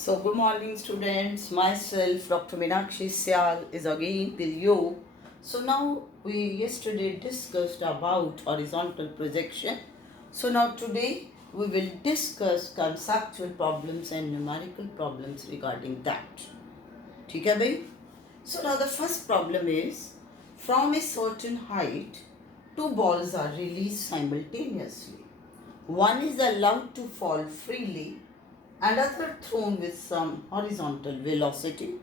So, good morning, students. Myself, Dr. Meenakshi Syal, is again with you. So, now we yesterday discussed about horizontal projection. So, now today we will discuss conceptual problems and numerical problems regarding that. ठीक है भाई? So, now the first problem is from a certain height, two balls are released simultaneously. One is allowed to fall freely, another thrown with some horizontal velocity.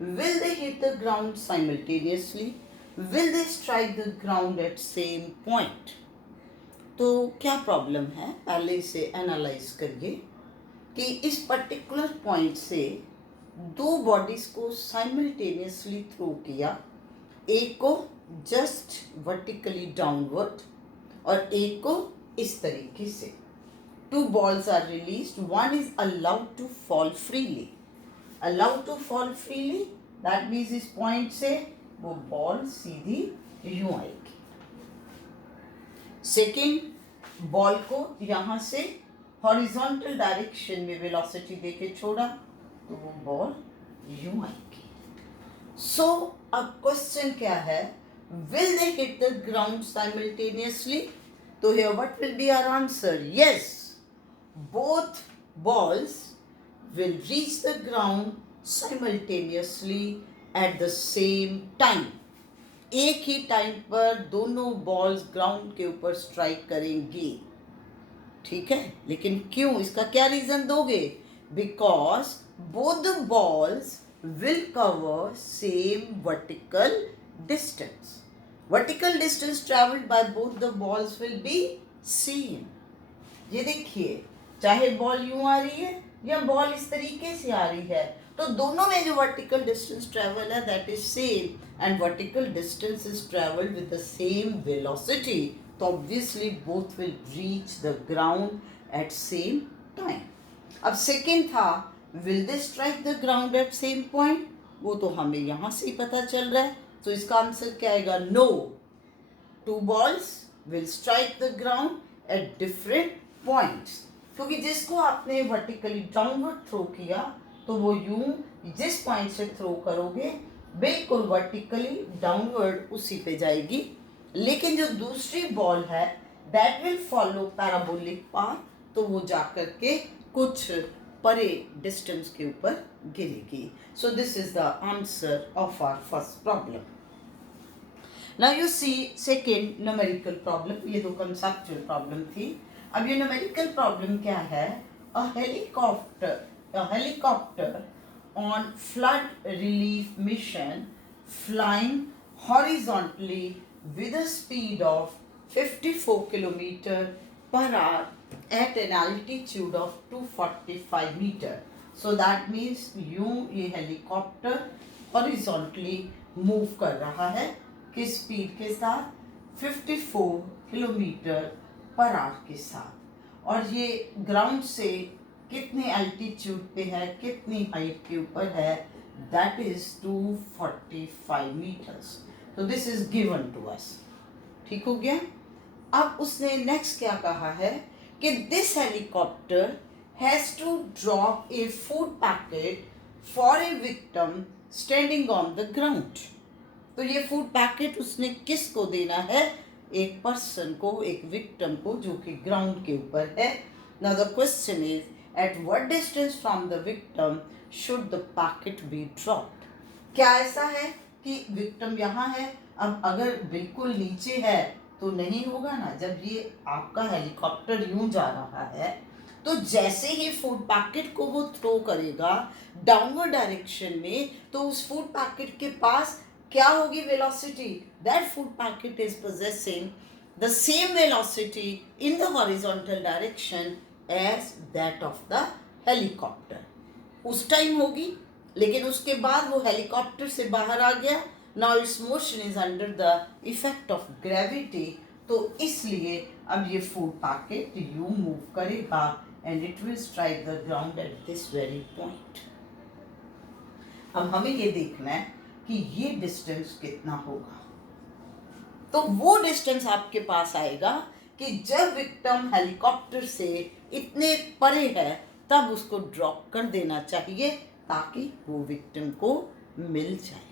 Will they hit the ground simultaneously? Will they strike the ground at same point? तो क्या problem है, पहले इसे analyse करिए कि इस particular point से दो बॉडीज को साइमल्टेनियसली थ्रो किया, एक को जस्ट वर्टिकली डाउनवर्ड और एक को इस तरीके से. Two balls are released. One is allowed to fall freely. Allowed to fall freely, that means इस पॉइंट से वो बॉल सीधी यूं आएगी. सेकेंड बॉल को यहाँ से हॉरिजॉन्टल डायरेक्शन में वेलोसिटी देके छोड़ा तो वो बॉल यूं आएगी. सो अब क्वेश्चन क्या है, will they hit the ground simultaneously? तो here what will be our answer? Yes, both balls will reach the ground simultaneously at the same time. एक ही टाइम पर दोनों बॉल्स ग्राउंड के ऊपर स्ट्राइक करेंगी. ठीक है, लेकिन क्यों, इसका क्या रीजन दोगे? Because both the balls will cover same vertical distance. Vertical distance travelled by both the balls will be same. ये देखिए, चाहे बॉल यूं आ रही है या बॉल इस तरीके से आ रही है, तो दोनों में जो वर्टिकल डिस्टेंस ट्रेवल है that is same, and vertical distance is travelled with the same velocity. तो obviously both will reach the ground at same time. अब सेकेंड था, will they strike the ground at same point? वो तो हमें यहाँ से ही पता चल रहा है. तो इसका आंसर क्या आएगा? No, two balls will strike the ground at different points. क्योंकि जिसको आपने वर्टिकली डाउनवर्ड थ्रो किया तो वो यूं जिस पॉइंट से थ्रो करोगे बिल्कुल वर्टिकली डाउनवर्ड उसी पे जाएगी. लेकिन जो दूसरी बॉल है that will follow parabolic path, तो वो जाकर के कुछ परे डिस्टेंस के ऊपर गिरेगी. So this is the answer of our first problem. Now you see second numerical problem. ये दो कंसेप्चुअल प्रॉब्लम थी. अब ये न्यूमेरिकल प्रॉब्लम क्या है? A helicopter on flood relief mission flying horizontally with a speed of 54 kilometre per hour at an altitude of 245 metre. So that means यूं ये helicopter horizontally move कर रहा है किस स्पीड के साथ? 54 किलोमीटर पर आवर के साथ. और ये ग्राउंड से कितने एल्टीट्यूड पे है, कितनी हाइट के ऊपर है? That is 245 metres. तो this is given to us. ठीक हो गया. अब उसने नेक्स्ट क्या कहा है कि this helicopter has to drop a food packet for a victim standing on the ground. तो ये फूड पैकेट उसने किसको देना है? एक पर्सन को, एक विक्टिम को जो कि ग्राउंड के ऊपर है. Now the question is at what distance from the victim should the packet be dropped. क्या ऐसा है कि विक्टिम यहाँ है? अब अगर बिल्कुल नीचे है तो नहीं होगा ना. जब ये आपका हेलीकॉप्टर यूं जा रहा है तो जैसे ही फूड पैकेट को वो थ्रो करेगा डाउनवर्ड डायरेक्शन में, तो उस फूड पैकेट के पास क्या होगी velocity? That food packet is possessing the same velocity in the horizontal direction as that of the helicopter. उस टाइम होगी, लेकिन उसके बाद वो हेलीकॉप्टर से बाहर आ गया. Now it's motion is under the effect of gravity. तो इसलिए अब ये फूड पैकेट यू मूव करेगा and it will strike the ground at this very point. अब हमें ये देखना है कि ये डिस्टेंस कितना होगा. तो वो डिस्टेंस आपके पास आएगा कि जब विक्टिम हेलीकॉप्टर से इतने परे है तब उसको ड्रॉप कर देना चाहिए ताकि वो विक्टिम को मिल जाए।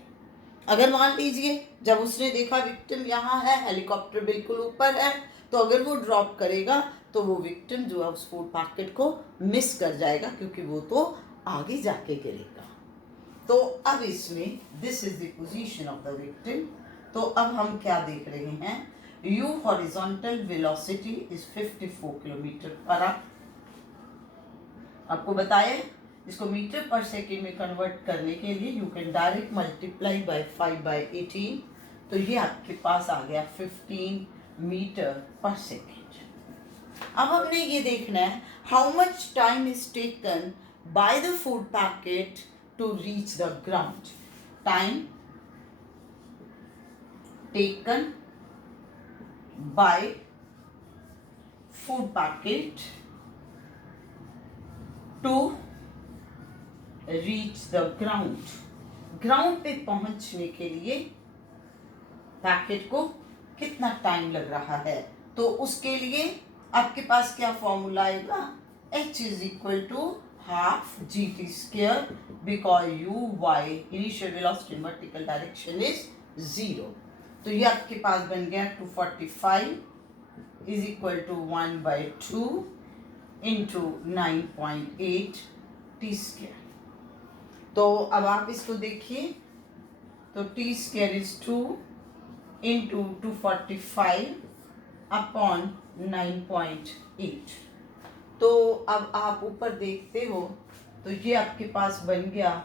अगर मान लीजिए जब उसने देखा विक्टिम यहाँ है, हेलीकॉप्टर बिल्कुल ऊपर है, तो अगर वो ड्रॉप करेगा तो वो विक्टिम जो है उस फूड पैकेट को मिस कर जाएगा, क्योंकि वो तो आगे जाके गिरेगा। तो अब इसमें this is the position of the victim. तो अब हम क्या देख रहे हैं, u horizontal velocity is 54 kilometre per our. आपको बताया इसको मीटर पर सेकेंड में कन्वर्ट करने के लिए you can direct multiply by 5/18, तो ये आपके पास आ गया 15 मीटर पर सेकेंड। अब हमने ये देखना है how much time is taken by the food packet to reach the ground. Time taken by food packet to reach the ground. Ground पे पहुंचने के लिए पैकेट को कितना टाइम लग रहा है, तो उसके लिए आपके पास क्या फॉर्मूला आएगा, h is equal to half gt square, because u y initial velocity in vertical direction is 0। तो ये आपके पास बन गया 245 is equal to 1/2 into 9.8 T square. तो अब आप इसको देखिए, तो T square is 2 into 245 upon 9.8। तो अब आप ऊपर देखते हो तो ये आपके पास बन गया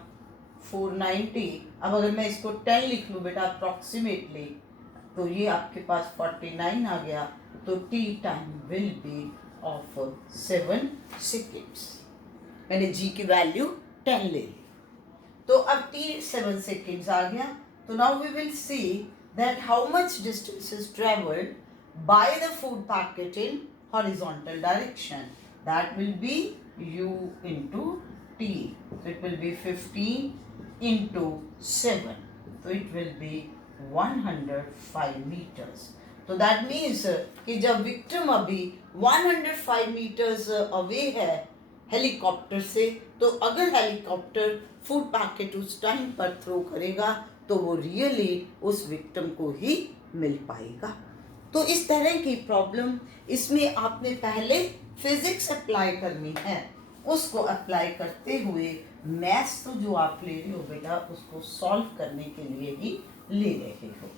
490। अब अगर मैं इसको 10 लिख लूँ बेटा अप्रॉक्सीमेटली, तो ये आपके पास 49 आ गया। तो T time will be of 7 seconds. मैंने जी की वैल्यू 10 ले ली, तो अब टी 7 सेकेंड्स आ गया। तो now we will see that how much distance is travelled by the food packet in horizontal direction. That will be u into t. So it will be 15 into 7. So it will be 105 meters. तो that means कि जब victim अभी 105 metres away है helicopter से, तो अगर helicopter food packet उस time पर थ्रो करेगा तो वो रियली उस विक्टिम को ही मिल पाएगा। तो इस तरह की प्रॉब्लम, इसमें आपने पहले फिजिक्स अप्लाई करनी है, उसको अप्लाई करते हुए मैथ्स तो जो आप ले रहे हो बेटा उसको सॉल्व करने के लिए ही ले रहे हो।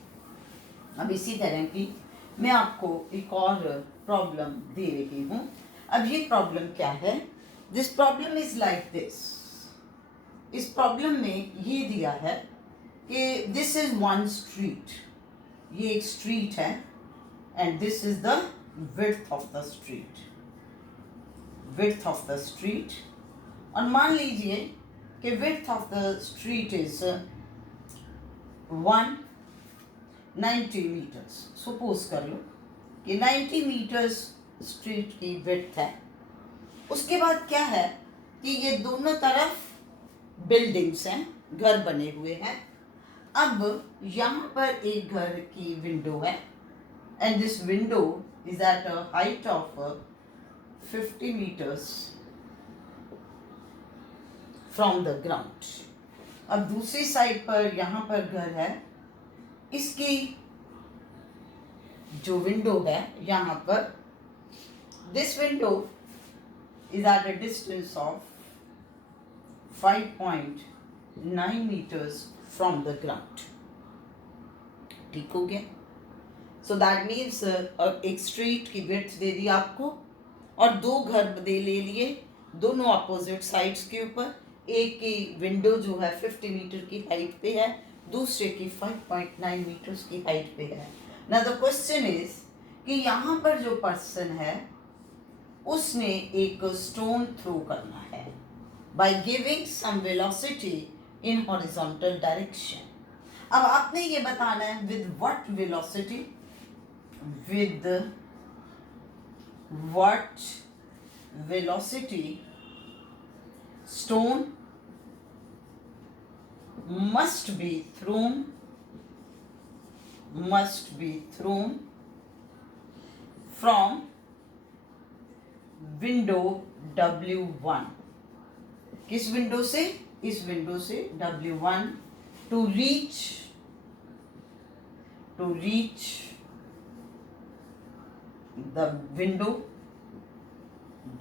अब इसी तरह की मैं आपको एक और प्रॉब्लम दे रही हूँ। अब ये प्रॉब्लम क्या है, this problem is like this. इस प्रॉब्लम में ये दिया है कि दिस इज वन स्ट्रीट, ये एक स्ट्रीट है and this is the width of the street, width of the street. और मान लीजिए कि width of the street is 190 metres. Suppose कर लो कि 90 मीटर्स स्ट्रीट की विड्थ है। उसके बाद क्या है कि ये दोनों तरफ बिल्डिंग्स हैं, घर बने हुए हैं। अब यहाँ पर एक घर की विंडो है and this window is at a height of 50 meters from the ground। अब दूसरी साइड पर यहाँ पर घर है, इसकी जो विंडो है यहाँ पर, this window is at a distance of 5.9 meters from the ground। ठीक हो गया। सो दैट मीन्स एक स्ट्रीट की विड्थ दे दी आपको और दो घर दे ले लिए, दोनों अपोजिट साइड्स के ऊपर। एक की विंडो जो है 50 मीटर की हाइट पे है, दूसरे की 5.9 मीटर्स की हाइट पे है। नाउ द क्वेश्चन इज कि यहाँ पर जो पर्सन है उसने एक स्टोन थ्रो करना है by giving some velocity in horizontal direction. अब आपने ये बताना है with what velocity, with what velocity stone must be thrown from window W1। किस विंडो से? इस विंडो से W1 to reach the window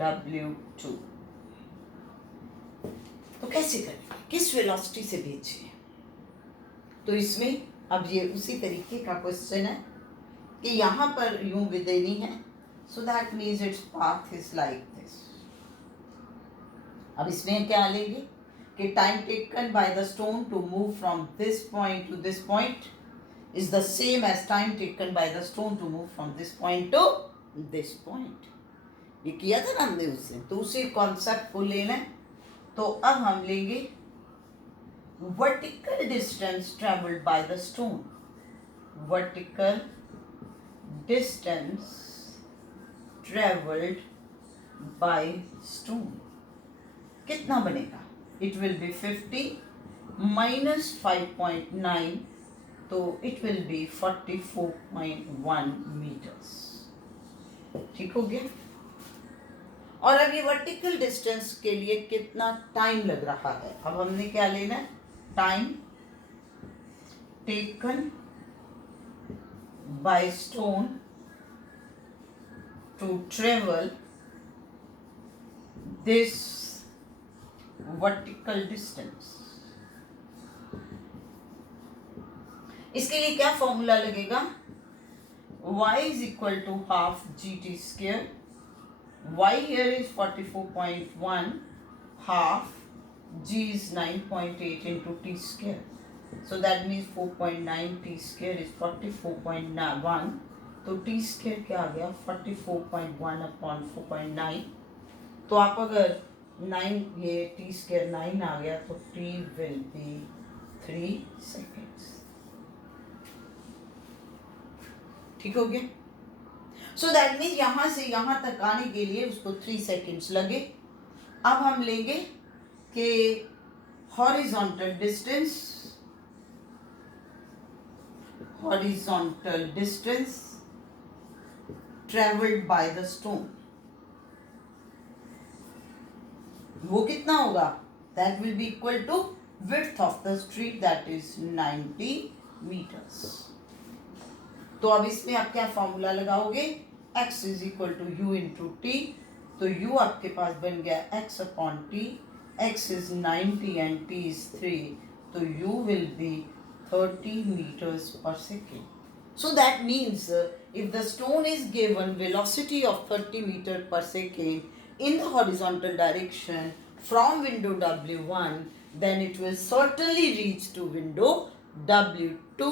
W2। तो कैसे करेंगे, किस वेलोसिटी से भेजें? तो इसमें अब ये उसी तरीके का क्वेश्चन है कि यहाँ पर यूं भी देनी है, so that means it's path is like this. अब इसमें क्या लेंगे कि time taken by the stone to move from this point to this point is the same as time taken by the stone to move from this point to this point. ये किया था ना हमने उससे, तो उसी कॉन्सेप्ट को लेना है। तो अब हम लेंगे vertical distance travelled by the stone, vertical distance travelled by stone कितना बनेगा? इट विल बी 50 माइनस 5.9, तो इट विल बी 44.1 मीटर्स। ठीक हो गया। और अब ये वर्टिकल डिस्टेंस के लिए कितना टाइम लग रहा है, अब हमने क्या लेना है? Time taken by stone to travel this vertical distance. इसके लिए क्या फॉर्मूला लगेगा? y is equal to half gt square. Y here is 44.1, half g is 9.8 into t square. So that means 4.9 t square is 44.1. तो t square क्या आ गया? 44.1 upon 4.9। तो आप अगर 9, ये t square 9 आ गया, तो t will be 3 seconds। ठीक हो गया। सो दैट मीन्स यहां से यहां तक आने के लिए उसको 3 सेकेंड्स लगे। अब हम लेंगे कि horizontal distance travelled by the stone, वो कितना होगा? That will be equal to width of the street, that is 90 metres. तो अब इसमें आप क्या फॉर्मूला लगाओगे? x is equal to u into t. तो u आपके पास बन गया x upon t. x is 90 and t is 3, तो u will be 30 meters per second. So that means if the stone is given velocity of 30 meter per second in the horizontal direction from window W1, then it will certainly reach to window W2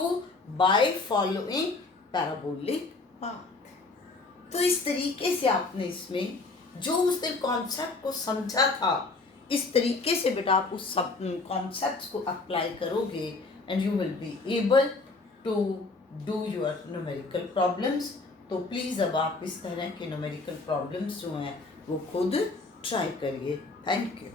by following parabolic path. तो इस तरीके से आपने इसमें जो उस दिन concept को समझा था, इस तरीके से बेटा आप उस सब कॉन्सेप्ट्स को अप्लाई करोगे and you will be able to do your numerical problems. तो प्लीज़ अब आप इस तरह के न्यूमेरिकल प्रॉब्लम्स जो हैं वो खुद ट्राई करिए। Thank you.